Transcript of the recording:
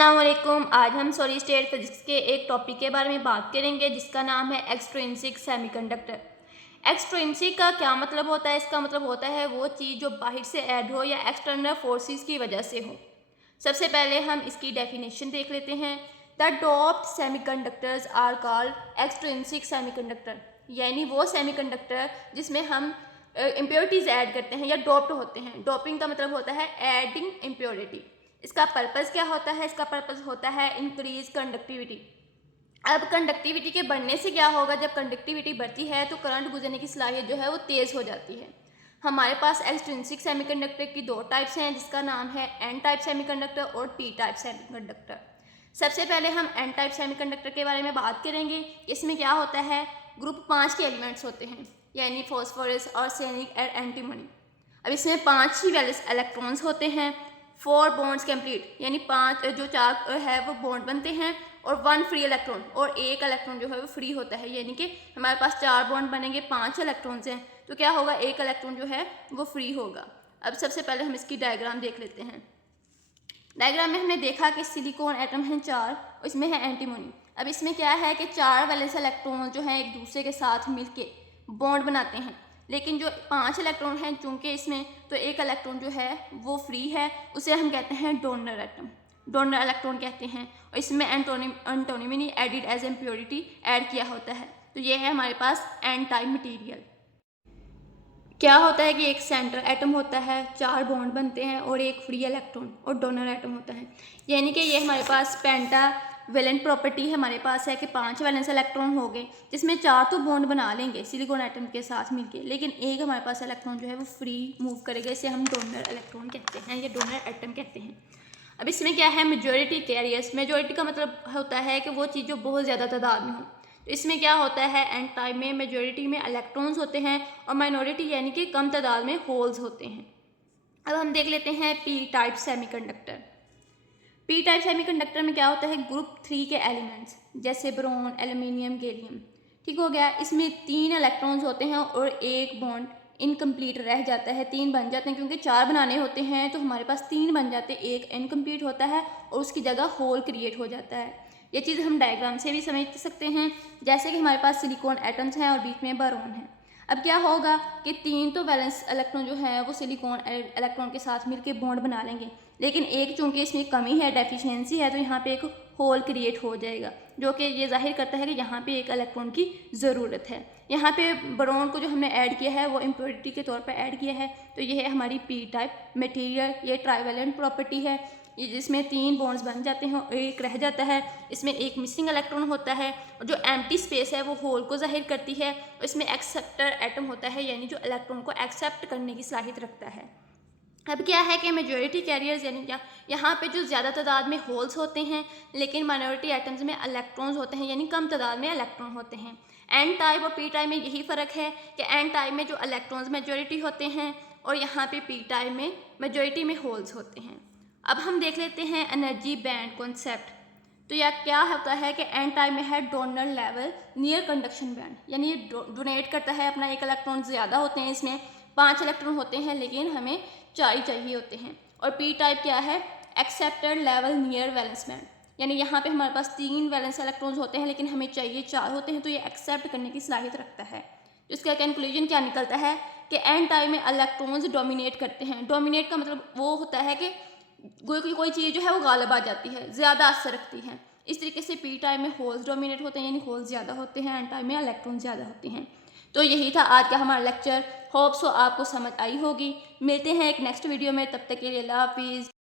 अस्सलाम वालेकुम। आज हम सॉलिड स्टेट फिजिक्स के एक टॉपिक के बारे में बात करेंगे जिसका नाम है एक्सट्रिंसिक सेमीकंडक्टर। एक्सट्रिंसिक का क्या मतलब होता है? इसका मतलब होता है वो चीज़ जो बाहर से ऐड हो या एक्सटर्नल फोर्सेस की वजह से हो। सबसे पहले हम इसकी डेफिनेशन देख लेते हैं। The doped semiconductors are called extrinsic semiconductor, यानी वो सेमीकंडक्टर जिसमें हम इम्प्योरिटीज ऐड करते हैं या डोप्ड होते हैं। डोपिंग का मतलब होता है एडिंग इम्प्योरिटी। इसका पर्पस क्या होता है? इसका पर्पस होता है इंक्रीज कंडक्टिविटी। अब कंडक्टिविटी के बढ़ने से क्या होगा? जब कंडक्टिविटी बढ़ती है तो करंट गुजरने की सलाहियत जो है वो तेज़ हो जाती है। हमारे पास एक्सट्रिंसिक सेमीकंडक्टर की दो टाइप्स हैं जिसका नाम है एन टाइप सेमीकंडक्टर और पी टाइप सेमीकंडक्टर। सबसे पहले हम एन टाइप सेमीकंडक्टर के बारे में बात करेंगे। इसमें क्या होता है? ग्रुप 5 के एलिमेंट्स होते हैं, यानी फॉस्फोरस, आर्सेनिक और एंटीमनी। अब इसमें 5 ही वैलेंस इलेक्ट्रॉन्स होते हैं। 4 बॉन्ड्स कंप्लीट, यानी 5 जो 4 है वो बॉन्ड बनते हैं और 1 फ्री इलेक्ट्रॉन, और एक इलेक्ट्रॉन जो है वो फ्री होता है। यानी कि हमारे पास 4 बॉन्ड बनेंगे, 5 इलेक्ट्रॉन्स हैं, तो क्या होगा? एक इलेक्ट्रॉन जो है वो फ्री होगा। अब सबसे पहले हम इसकी डायग्राम देख लेते हैं। डायग्राम में हमने देखा कि सिलिकॉन एटम हैं 4, इसमें है एंटीमनी। अब इसमें क्या है कि 4 वैलेंस इलेक्ट्रॉन जो हैं एक दूसरे के साथ मिलके बॉन्ड बनाते हैं, लेकिन जो 5 इलेक्ट्रॉन हैं चूंकि इसमें, तो एक इलेक्ट्रॉन जो है वो फ्री है, उसे हम कहते हैं डोनर एटम, डोनर इलेक्ट्रॉन कहते हैं। और इसमें एंटोनिमनी एडिड एज इम्प्योरिटी ऐड किया होता है। तो ये है हमारे पास एन टाइप मटीरियल। क्या होता है कि एक सेंटर एटम होता है, 4 बॉन्ड बनते हैं और एक फ्री इलेक्ट्रॉन और डोनर एटम होता है। यानी कि ये हमारे पास पेंटा वैलेंट प्रॉपर्टी है हमारे पास है कि 5 वैलेंस इलेक्ट्रॉन हो गए, जिसमें 4 तो बॉन्ड बना लेंगे सिलिकॉन एटम के साथ मिलके, लेकिन एक हमारे पास इलेक्ट्रॉन जो है वो फ्री मूव करेगा। इसे हम डोनर इलेक्ट्रॉन कहते हैं या डोनर एटम कहते हैं। अब इसमें क्या है? Majority carriers. मेजॉरिटी का मतलब होता है कि वो चीज़ जो बहुत ज़्यादा तादाद में हो। तो इसमें क्या होता है? एन टाइप में मेजॉरिटी में इलेक्ट्रॉन्स होते हैं और माइनॉरिटी यानी कि कम तादाद में होल्स होते हैं। अब हम देख लेते हैं P type semiconductor. P type semiconductor में क्या होता है? ग्रुप 3 के एलिमेंट्स जैसे ब्रोन, एल्यूमिनियम, गैलियम, ठीक हो गया। इसमें 3 इलेक्ट्रॉन्स होते हैं और एक बॉन्ड इनकम्प्लीट रह जाता है। 3 बन जाते हैं क्योंकि 4 बनाने होते हैं, तो हमारे पास 3 बन जाते हैं, एक इनकम्प्लीट होता है और उसकी जगह होल क्रिएट हो जाता है। ये चीज़ हम डायग्राम से भी समझ सकते हैं, जैसे कि हमारे पास सिलिकॉन एटम्स हैं और बीच में बोरॉन है। अब क्या होगा कि 3 तो वैलेंस इलेक्ट्रॉन जो है वो सिलिकॉन इलेक्ट्रॉन के साथ मिलकर बॉन्ड बना लेंगे, लेकिन एक चूंकि इसमें कमी है, डेफिशिएंसी है, तो यहाँ पे एक होल क्रिएट हो जाएगा, जो कि ये जाहिर करता है कि यहाँ पे एक इलेक्ट्रॉन की ज़रूरत है। यहाँ पे बोरॉन को जो हमने ऐड किया है वो इम्प्योरिटी के तौर पर ऐड किया है, तो ये है हमारी पी टाइप मटेरियल। ये ट्राइवेलेंट प्रॉपर्टी है, ये जिसमें 3 बॉन्ड्स बन जाते हैं और एक रह जाता है। इसमें एक मिसिंग इलेक्ट्रॉन होता है और जो एम्प्टी स्पेस है वो होल को जाहिर करती है। और इसमें एक्सेप्टर एटम होता है, यानी जो इलेक्ट्रॉन को एक्सेप्ट करने की सलाहियत रखता है। अब क्या है कि मेजॉरिटी कैरियर्स, यानी क्या यहाँ पे जो ज़्यादा तादाद में होल्स होते हैं, लेकिन माइनॉरिटी एटम्स में इलेक्ट्रॉन्स होते हैं, यानी कम तादाद में इलेक्ट्रॉन होते हैं। एन टाइप और पी टाइप में यही फ़र्क है कि एन टाइप में जो इलेक्ट्रॉन्स मेजॉरिटी होते हैं और यहाँ पे पी टाइप में मेजॉरिटी में होल्स होते हैं। अब हम देख लेते हैं एनर्जी बैंड कॉन्सेप्ट। तो यह क्या होता है कि एन टाइप में है donor level near conduction band, यानी ये डोनेट करता है अपना, एक इलेक्ट्रॉन ज़्यादा होते हैं, इसमें 5 इलेक्ट्रॉन होते हैं लेकिन हमें 4 ही चाहिए होते हैं। और पी टाइप क्या है? Accepted level near valence band, यानी यहाँ पे हमारे पास 3 वैलेंस इलेक्ट्रॉन्स होते हैं लेकिन हमें चाहिए 4 होते हैं, तो ये एक्सेप्ट करने की सलाहियत रखता है। तो इसका कंक्लूजन क्या निकलता है कि एन टाइप में इलेक्ट्रॉन्स डोमिनेट करते हैं। डोमिनेट का मतलब वो होता है कि कोई चीज़ जो है वो गालिब आ जाती है, ज़्यादा असर रखती है। इस तरीके से पी टाइप में होल्स डोमिनेट होते हैं, यानी होल्स ज़्यादा होते हैं, एन टाइप में इलेक्ट्रॉन ज़्यादा होते हैं। तो यही था आज का हमारा लेक्चर। होप सो आपको समझ आई होगी। मिलते हैं एक नेक्स्ट वीडियो में, तब तक के लिए अल्लाह हाफिज़।